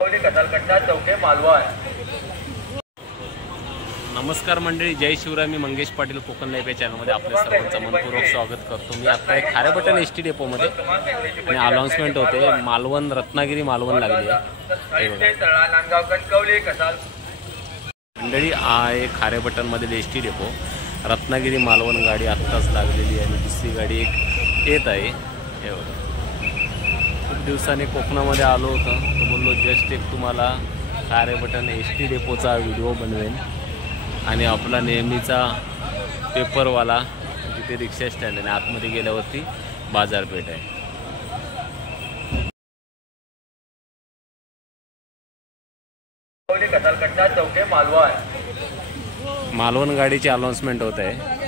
चौके मालवा. नमस्कार मंडळी, जय शिवराय. मी मंगेश पाटील कोकण लाईव्ह या चॅनलमध्ये आपल्या सर्वांचं मनपूर्वक स्वागत करतो. मी आता एक खारेबटन एसटी डेपोमध्ये आणि अनाउन्समेंट होते. मालवण रत्नागिरी मालवण लागली आहे मंडळी. हा एक खारेबटनमधील एसटी डेपो. रत्नागिरी मालवण गाडी आत्ताच लागलेली आहे आणि दुसरी गाडी एक येत आहे. हे बघा, खूप दिवसांनी कोकणामध्ये आलो होतो तर बोललो जस्ट एक तुम्हाला खारेबटन एसटी डेपोचा व्हिडिओ बनवेन आणि आपला नेहमीचा पेपरवाला तिथे रिक्षा स्टँड आहे. आतमध्ये गेल्यावरती बाजारपेठ आहे. चौके मालवा. मालवण गाडीची अनाउन्समेंट होत आहे.